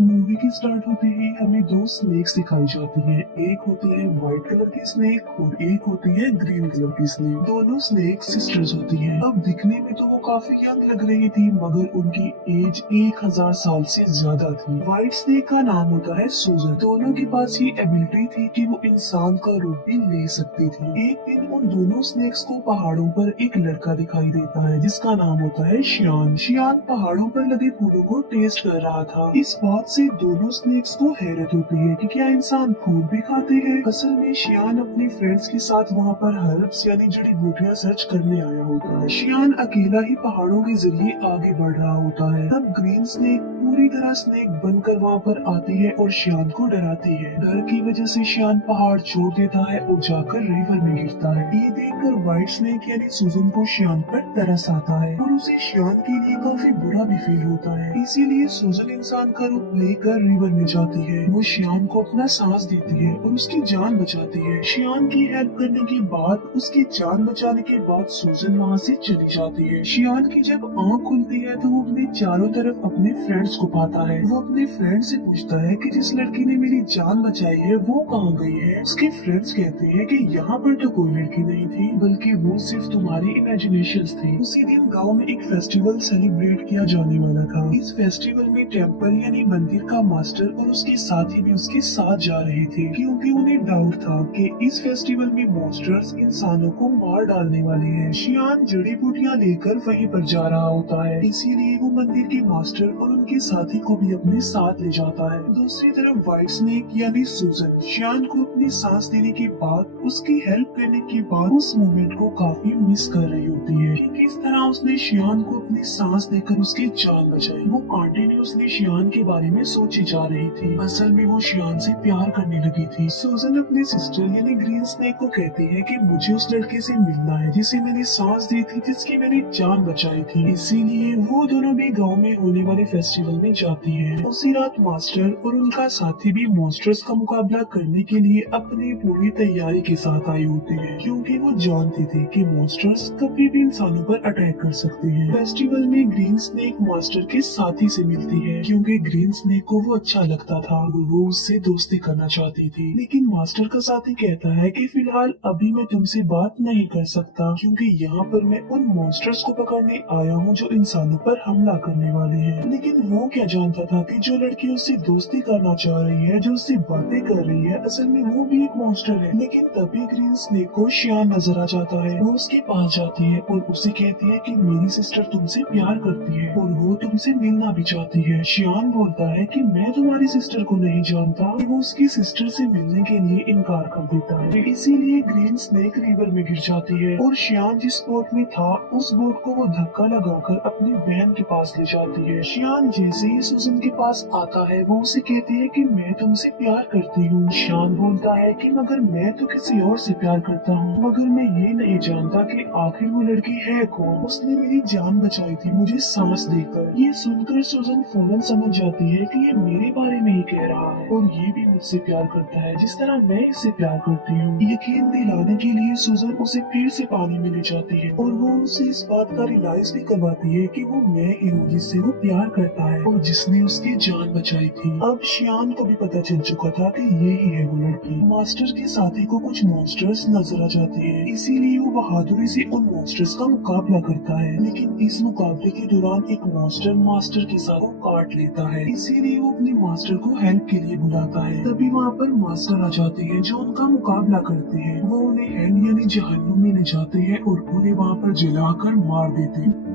Movie की start होते ही हमें दो स्नेक्स दिखाई जाती हैं। एक होती है व्हाइट कलर की स्नेक और एक होती है ग्रीन कलर की स्नेक। दोनों स्नेक सिस्टर्स होती हैं। अब दिखने में तो वो काफी यंग लग रही थी, मगर उनकी एज 1000 साल से ज्यादा थी। व्हाइट स्नेक का नाम होता है सूजन। दोनों के पास ये एबिलिटी थी कि वो इंसान का रूप भी ले सकती थी। एक दिन उन दोनों स्नेक्स को पहाड़ों पर एक लड़का दिखाई देता है जिसका नाम होता है शियान। शियान पहाड़ों पर लगे फूलों को टेस्ट कर रहा था। इस बात से दोनों स्नेक्स को हैरत होती है कि क्या इंसान फूल भी खाते हैं। असल में शियान अपने फ्रेंड्स के साथ वहाँ पर हर्ब्स यानी जड़ी बूटियाँ सर्च करने आया होता है। शियान अकेला ही पहाड़ों के जरिए आगे बढ़ रहा होता है। तब ग्रीन स्नेक पूरी तरह स्नेक बनकर वहाँ पर आती है और शियान को डराती है। डर की वजह से शियान पहाड़ छोड़ देता है और जाकर रिवर में गिरता है। ये देखकर व्हाइट स्नेक यानी सूजन को शियान पर तरस आता है और उसे शियान के लिए काफी बुरा भी फील होता है। इसीलिए सूजन इंसान का रूप लेकर रिवर में जाती है। वो शियान को अपना सांस देती है और उसकी जान बचाती है। शियान की हेल्प करने के बाद, उसकी जान बचाने के बाद सूजन वहाँ से चली जाती है। शियान की जब आँख खुलती है तो वो अपने चारों तरफ अपने फ्रेंड्स को पाता है। वो अपने फ्रेंड से पूछता है कि जिस लड़की ने मेरी जान बचाई है वो कहाँ गई है। उसके फ्रेंड्स कहते हैं कि यहाँ पर तो कोई लड़की नहीं थी, बल्कि वो सिर्फ तुम्हारी इमेजिनेशंस थी। उसी दिन गांव में एक फेस्टिवल सेलिब्रेट किया जाने वाला था। इस फेस्टिवल में टेम्पल यानी मंदिर का मास्टर और उसके साथी भी उसके साथ जा रहे थे, क्योंकि उन्हें डाउट था कि इस फेस्टिवल में मॉन्स्टर्स इंसानों को मार डालने वाले हैं। शियान जड़ी बूटियाँ लेकर वहीं पर जा रहा होता है, इसीलिए वो मंदिर के मास्टर और उनके साथी को भी अपने साथ ले जाता है। दूसरी तरफ व्हाइट स्नेक यानी सूजन शियान को अपनी सांस देने के बाद, उसकी हेल्प करने के बाद उस मोमेंट को काफी मिस कर रही होती है कि किस तरह उसने शियान को अपनी सांस देकर उसकी जान बचाई। वो कंटिन्यूअसली शियान के बारे में सोची जा रही थी। असल में वो शियान से प्यार करने लगी थी। सूजन अपने सिस्टर यानी ग्रीन स्नेक को कहती है कि मुझे उस लड़के से मिलना है जिसे मैंने सांस दी थी, जिसकी मैंने जान बचाई थी। इसीलिए वो दोनों भी गांव में होने वाले फेस्टिवल में जाती है। उसी रात मास्टर और उनका साथी भी मॉन्स्टर्स का मुकाबला करने के लिए अपनी पूरी तैयारी के साथ आई होते हैं, क्योंकि वो जानती थी कि मॉन्स्टर्स कभी भी इंसानों पर अटैक कर सकते हैं। फेस्टिवल में ग्रीन स्नेक मास्टर के साथी से मिलती है, क्योंकि ग्रीन स्नेक को वो अच्छा लगता था और वो उससे दोस्ती करना चाहती थी। लेकिन मास्टर का साथी कहता है कि फिलहाल अभी मैं तुमसे बात नहीं कर सकता, क्योंकि यहाँ पर मैं उन मॉन्स्टर्स को पकड़ने आया हूँ जो इंसानों पर हमला करने वाले हैं। लेकिन वो क्या जानता था कि जो लड़की उससे दोस्ती करना चाह रही है, जो उससे बातें कर रही है, असल में वो भी एक मॉन्स्टर है। लेकिन तभी ग्रीन स्नेक को शियान नजर आ जाता है। वो उसके पास जाती है और उसे कहती है कि मेरी सिस्टर तुमसे प्यार करती है और वो तुमसे मिलना भी चाहती है। शियान बोलता है कि मैं तुम्हारी सिस्टर को नहीं जानता। वो उसकी सिस्टर से मिलने के लिए इनकार कर देता है। इसीलिए ग्रीन स्नेक रिवर में गिर जाती है और शियान जिस बोट में था उस बोट को वो धक्का लगाकर अपनी बहन के पास ले जाती है। शियान जैसे ही सूजन के पास आता है वो उसे कहती है कि मैं तुमसे प्यार करती हूँ। शियान बोलता है कि मगर मैं तो किसी और से प्यार करता हूँ, मगर मैं ये नहीं जानता कि आखिर वो लड़की है कौन। उसने मेरी जान बचाई थी मुझे सांस देकर। ये सुनकर सूजन फौरन समझ जाती है कि ये मेरे बारे में ही कह रहा है और ये भी मुझसे प्यार करता है जिस तरह मैं इससे प्यार करती हूँ। यकीन दिलाने के लिए सूजन उसे फिर से पानी में ले जाती है और वो उसे इस बात का रियलाइज भी करवाती है कि वो मैं ही हूँ जिससे वो प्यार करता है और जिसने उसकी जान बचाई थी। अब शियान को भी पता चल चुका था कि ये ही है वो लड़की। मास्टर के साथी को कुछ मॉन्स्टर्स नजर आ जाते हैं, इसीलिए वो बहादुरी से उन मॉन्स्टर्स का मुकाबला करता है। लेकिन इस मुकाबले के दौरान एक मॉन्स्टर मास्टर के साथ वो काट लेता है, इसीलिए वो अपने मास्टर को हेल्प के लिए बुलाता है। तभी वहाँ पर मास्टर आ जाते हैं जो उनका मुकाबला करते हैं। वो उन्हें हेल यानी जहन्नुम में ले जाते हैं और उन्हें वहाँ पर जलाकर मार देते हैं।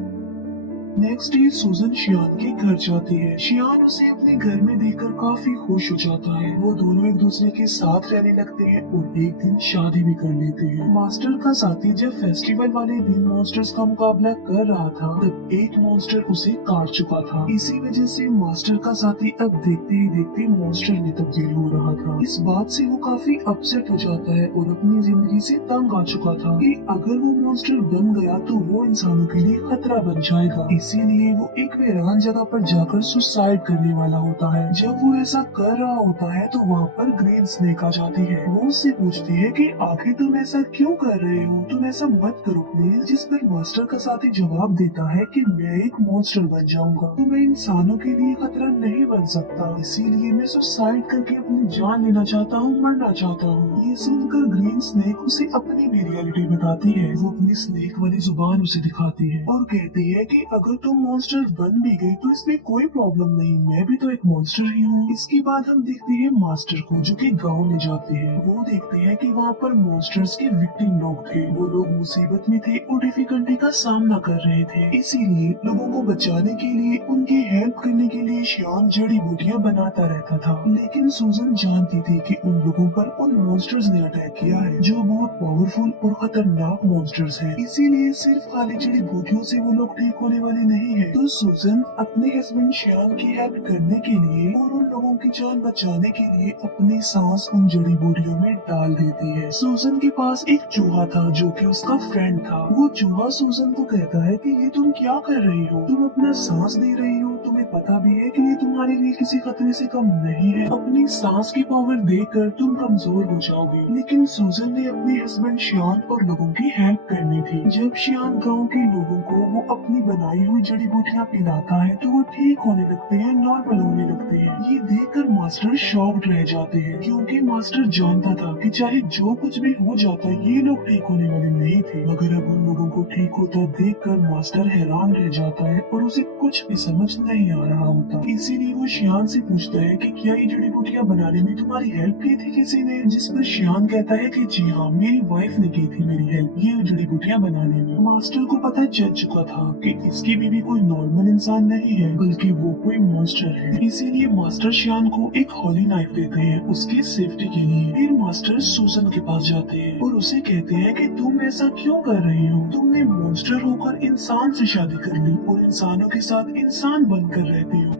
नेक्स्ट डे सूजन शियान के घर जाती है। शियान उसे अपने घर में देखकर काफी खुश हो जाता है। वो दोनों एक दूसरे के साथ रहने लगते हैं और एक दिन शादी भी कर लेते हैं। मास्टर का साथी जब फेस्टिवल वाले दिन मॉन्स्टर्स का मुकाबला कर रहा था तब एक मॉन्स्टर उसे काट चुका था। इसी वजह से मास्टर का साथी अब देखते ही देखते मॉन्स्टर में तब्दील हो रहा था। इस बात से वो काफी अपसेट हो जाता है और अपनी जिंदगी से तंग आ चुका था कि अगर वो मॉन्स्टर बन गया तो वो इंसानों के लिए खतरा बन जाएगा। इसीलिए वो एक वीरान जगह पर जाकर सुसाइड करने वाला होता है। जब वो ऐसा कर रहा होता है तो वहाँ पर ग्रीन स्नेक आ जाती है। वो उससे पूछती है कि आखिर तुम ऐसा क्यों कर रहे हो, तुम ऐसा मत करो प्लीज। जिस पर मास्टर का साथी जवाब देता है कि मैं एक मॉन्स्टर बन जाऊंगा तो मैं इंसानों के लिए खतरा नहीं बन सकता, इसीलिए मैं सुसाइड करके अपनी जान लेना चाहता हूँ, मरना चाहता हूँ। ये सुनकर ग्रीन स्नेक उसे अपनी भी रियलिटी बताती है। वो अपनी स्नेक वाली जुबान उसे दिखाती है और कहती है कि अगर तुम मॉन्स्टर बन भी गए तो इसमें कोई प्रॉब्लम नहीं, मैं भी तो एक मॉन्स्टर ही हूँ। इसके बाद हम देखते हैं मास्टर को जो कि गांव में जाते हैं। वो देखते हैं कि वहाँ पर मॉन्स्टर्स के विक्टिम लोग थे। वो लोग मुसीबत में थे और डिफिकल्टी का सामना कर रहे थे, इसीलिए लोगों को बचाने के लिए, उनकी हेल्प करने के लिए श्याम जड़ी बूटियाँ बनाता रहता था। लेकिन सूजन जानती थी कि उन लोगों पर उन मॉन्स्टर्स ने अटैक किया है जो बहुत पावरफुल और खतरनाक मॉन्स्टर्स हैं। इसीलिए सिर्फ खाली जड़ी बूटियों से वो लोग ठीक होने वाले नहीं है। तो सूजन अपने हस्बैंड श्याम की हेल्प करने के लिए और उन लोगों की जान बचाने के लिए अपनी सांस उन जड़ी बूटियों में डाल देती है। सूजन के पास एक चूहा था जो कि उसका फ्रेंड था। वो चूहा सूजन को कहता है कि ये तुम क्या कर रही हो, तुम अपना सांस दे रही हो, तुम्हें पता भी है कि ये तुम्हारे लिए किसी खतरे से कम नहीं है, अपनी सांस की पावर देकर तुम कमजोर हो जाओगी। लेकिन सूजन ने अपने हस्बैंड श्याम और लोगों की हेल्प करनी थी। जब श्याम गाँव के लोगों को वो अपनी बनाई हुई जड़ी बूटियाँ पिलाता है तो वो ठीक होने लगते हैं, नॉर्मल होने लगते हैं। ये देखकर मास्टर शॉक्ड रह जाते हैं क्योंकि मास्टर जानता था कि चाहे जो कुछ भी हो जाता ये लोग ठीक होने वाले नहीं थे। मगर अब उन लोगों को ठीक होता देखकर मास्टर हैरान रह जाता है और उसे कुछ भी समझ नहीं आ रहा होता। इसीलिए वो श्याम से पूछता है कि क्या ये जड़ी बूटियाँ बनाने में तुम्हारी हेल्प की थी किसी ने? जिस पर श्याम कहता है कि जी हाँ, मेरी वाइफ ने की थी मेरी हेल्प ये जड़ी बूटियाँ बनाने में। मास्टर को पता चल चुका था कि इसकी बीवी कोई नॉर्मल इंसान नहीं है बल्कि वो कोई मॉन्स्टर है। इसीलिए मास्टर श्याम को एक हॉली नाइफ देते हैं उसकी सेफ्टी के लिए। फिर मास्टर सूजन के पास जाते हैं और उसे कहते हैं कि तुम ऐसा क्यों कर रही हो, तुमने मॉन्स्टर होकर इंसान से शादी कर ली और इंसानों के साथ इंसान बनकर रहती हो।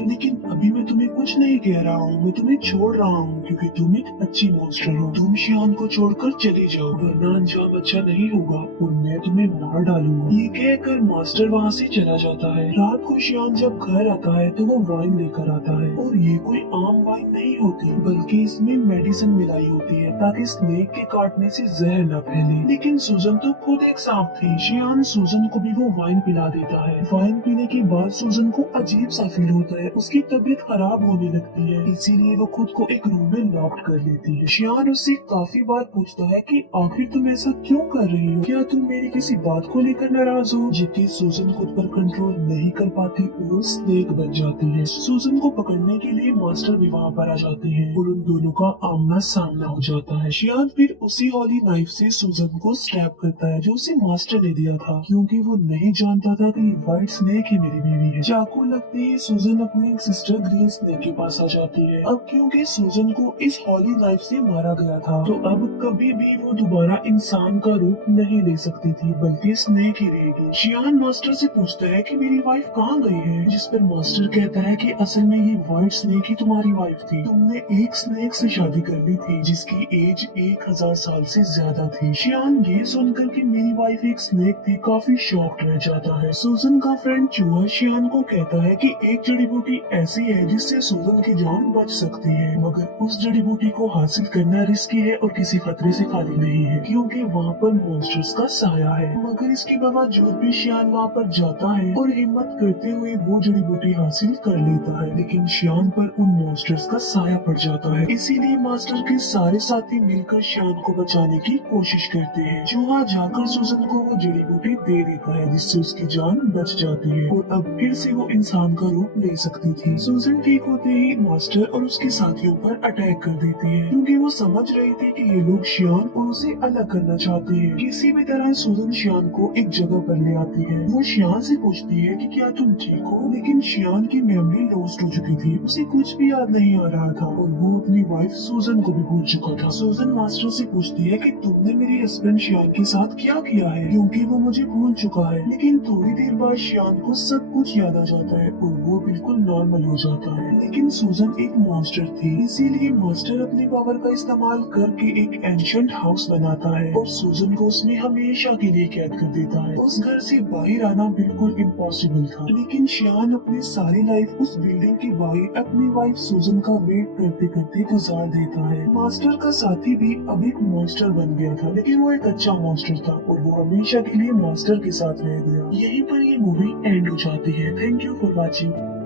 लेकिन अभी मैं तुम्हें कुछ नहीं कह रहा हूँ, मैं तुम्हें छोड़ रहा हूँ क्योंकि तुम एक अच्छी मॉन्स्टर हो। तुम श्याम को छोड़कर चले जाओ वरना अंजाम अच्छा नहीं होगा और मैं तुम्हें मार डालूंगा। ये कहकर मास्टर वहाँ से चला जाता है। रात को श्याम जब घर आता है तो वो वाइन लेकर आता है और ये कोई आम वाइन नहीं होती बल्कि इसमें मेडिसिन मिलाई होती है ताकि स्नेक के काटने से जहर न फैले। लेकिन सूजन तो खुद एक सांप थी। श्याम सूजन को भी वो वाइन पिला देता है। वाइन पीने के बाद सूजन को अजीब सा फील होता है, उसकी तबीयत खराब होने लगती है, इसीलिए वो खुद को एक रूम में लॉक कर लेती है। श्याम उससे काफी बार पूछता है कि आखिर तुम ऐसा क्यों कर रही हो, क्या तुम मेरी किसी बात को लेकर नाराज हो? जबकि सूजन खुद पर कंट्रोल नहीं कर पाती और स्नेक बन जाती है। सूजन को पकड़ने के लिए मास्टर भी वहाँ पर आ जाते हैं और उन दोनों का आमना सामना हो जाता है। श्याम फिर उसी हॉली नाइफ से सूजन को स्टैब करता है जो उसे मास्टर ने दिया था क्योंकि वो नहीं जानता था कि व्हाइट स्नेक ही मेरी बीवी है। चाकू लगते ही सूजन अपनी सिस्टर ग्रीन स्नेक के पास आ जाती है। अब क्योंकि सूजन को इस हॉली नाइफ से मारा गया था तो अब कभी भी वो दोबारा इंसान का रूप नहीं ले सकती थी बल्कि स्नेक ही रहेगी। श्याम मास्टर से पूछता है कि मेरी वाइफ कहाँ गई है, जिस पर मास्टर कहता है कि असल में ये व्हाइट स्नेक ही तुम्हारी वाइफ थी, तुमने एक स्नेक से शादी कर ली थी जिसकी एज 1000 साल से ज्यादा थी। श्याम ये सुनकर कि मेरी वाइफ एक स्नेक थी काफी शॉक्ड रह जाता है। सूजन का फ्रेंड चूहा श्याम को कहता है कि एक जड़ी बूटी ऐसी है जिससे सूजन की जान बच सकती है मगर उस जड़ी बूटी को हासिल करना रिस्की है और किसी खतरे से खाली नहीं है क्योंकि वहाँ पर मॉन्स्टर्स का साया है। मगर इसके बावजूद भी श्याम वहाँ पर जाता है और हिम्मत करते हुए वो जड़ी बूटी हासिल कर लेता है लेकिन श्याम पर उन मॉन्स्टर्स का साया पड़ जाता है। इसीलिए मास्टर के सारे साथी मिलकर श्याम को बचाने की कोशिश करते हैं। चूहा जाकर सूजन को वो जड़ी बूटी दे देता है जिससे उसकी जान बच जाती है और अब फिर से वो इंसान का रूप ले सकती थी। सूजन ठीक होते ही मास्टर और उसके साथियों पर अटैक कर देती है क्योंकि वो समझ रही थी कि ये लोग श्याम और उसे अलग करना चाहते हैं। किसी भी तरह सूजन श्याम को एक जगह पर ले आती है। वो श्याम से पूछती है कि क्या तुम ठीक हो, लेकिन श्याम की मेमोरी लॉस्ट हो चुकी थी, उसे कुछ भी याद नहीं आ रहा था और वो अपनी वाइफ सूजन को भी भूल चुका था। सूजन मास्टर से पूछती है कि तुमने मेरे हस्बैंड श्याम के साथ क्या किया है क्योंकि वो मुझे भूल चुका है। लेकिन थोड़ी देर बाद श्याम को सब कुछ याद आ जाता है और वो वो बिल्कुल नॉर्मल हो जाता है। लेकिन सूजन एक मॉन्स्टर थी, इसीलिए मास्टर अपनी पावर का इस्तेमाल करके एक एंशिएंट हाउस बनाता है और सूजन को उसमें हमेशा के लिए कैद कर देता है। उस घर से बाहर आना बिल्कुल इम्पॉसिबल था, लेकिन शियान अपनी सारी लाइफ उस बिल्डिंग के बाहर अपनी वाइफ सूजन का वेट करते करते गुजार देता है। मास्टर का साथी भी अब एक मॉन्स्टर बन गया था, लेकिन वो एक अच्छा मॉन्स्टर था और वो हमेशा के लिए मास्टर के साथ रह गया। यहीं पर ये मूवी एंड हो जाती है। Thank you for watching.